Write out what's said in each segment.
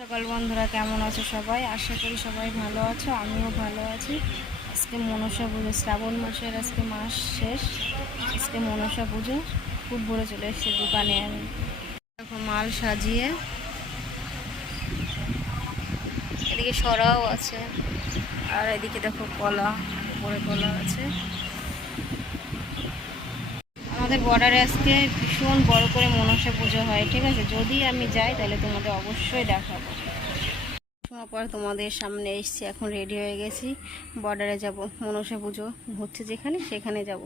সকাল বন্ধুরা, কেমন আছো সবাই? আশা করি সবাই ভালো আছো, আমিও ভালো আছি। আজকে মনসা পুজো, শ্রাবণ মাসের আজকে মাস শেষ। আজকে মনসা পুজো, খুব ভোরে চলে এসেছে দোকানে আমি। দেখো, মাল সাজিয়ে। এদিকে সরাও আছে, আর এদিকে দেখো কলা, উপরে কলা আছে। আমাদের বর্ডারে আজকে ভীষণ বড় করে মনসা পুজো হয়, ঠিক আছে? যদি আমি যাই, তাহলে তোমাদের অবশ্যই দেখাবো। পর তোমাদের সামনে এসছি, এখন রেডি হয়ে গেছি। বর্ডারে যাব, মনসা পুজো হচ্ছে যেখানে, সেখানে যাব।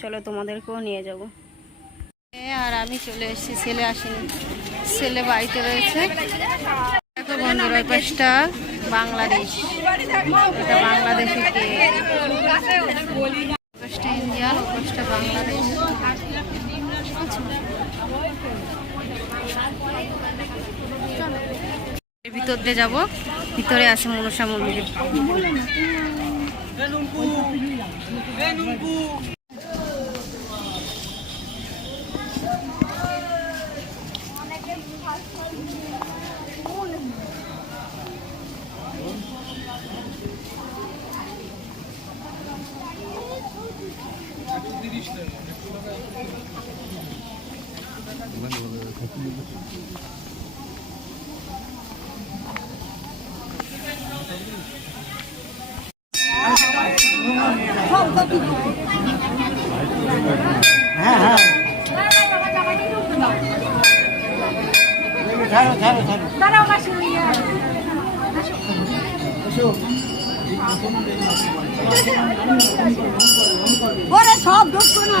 চলো তোমাদেরকেও নিয়ে যাব। আর আমি চলে এসেছি, ছেলে আসেনি। ছেলে বাড়িতে রয়েছে। দেখো বাংলাদেশ। এটা বাংলাদেশে ইন্ডিয়া ওই বাংলাদেশ। ভিতর দিয়ে যাব ভিতরে আছে মনসা মন্দির হ্যাঁ হ্যাঁ। ছাড়ো ছাড়ো ছাড়ো। ওরে সব দুঃখ না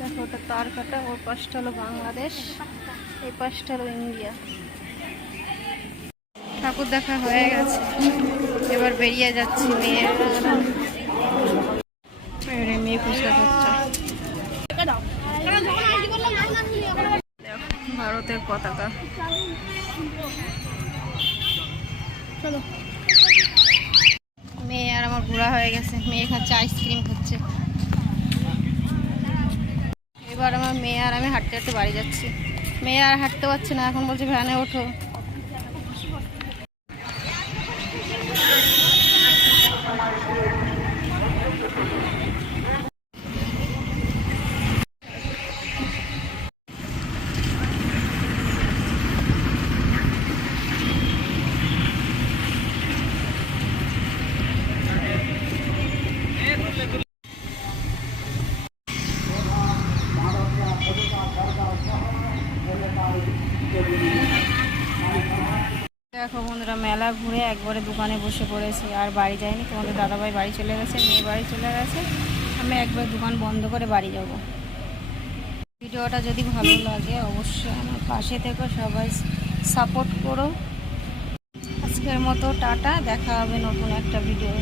দেখো ওটা তার কাটা ওর পাশটা হলো বাংলাদেশ, এই পাশটা হলো ইন্ডিয়া। ঠাকুর দেখা হয়ে গেছে। এবার বেরিয়ে যাচ্ছি মেয়ে মেয়ে ভারতের পতাকা। মেয়ে আর আমার ঘোরা হয়ে গেছে। মেয়ে খাচ্ছে আইসক্রিম খাচ্ছে। এবার আমার মেয়ে আর আমি হাঁটতে হাঁটতে বাড়ি যাচ্ছি। মেয়ে আর হাঁটতে পারছে না, এখন বলছে ভ্যানে ওঠো। দেখো বন্ধুরা, মেলা ঘুরে একবারে দোকানে বসে পড়েছি। আর বাড়ি যায়নি তোমাদের দাদাভাই বাড়ি চলে গেছে, মেয়ে বাড়ি চলে গেছে। আমি একবার দোকান বন্ধ করে বাড়ি যাব। ভিডিওটা যদি ভালো লাগে অবশ্যই আমার পাশে থেকে, সবাই সাপোর্ট করো। আজকের মতো টাটা, দেখা হবে নতুন একটা ভিডিও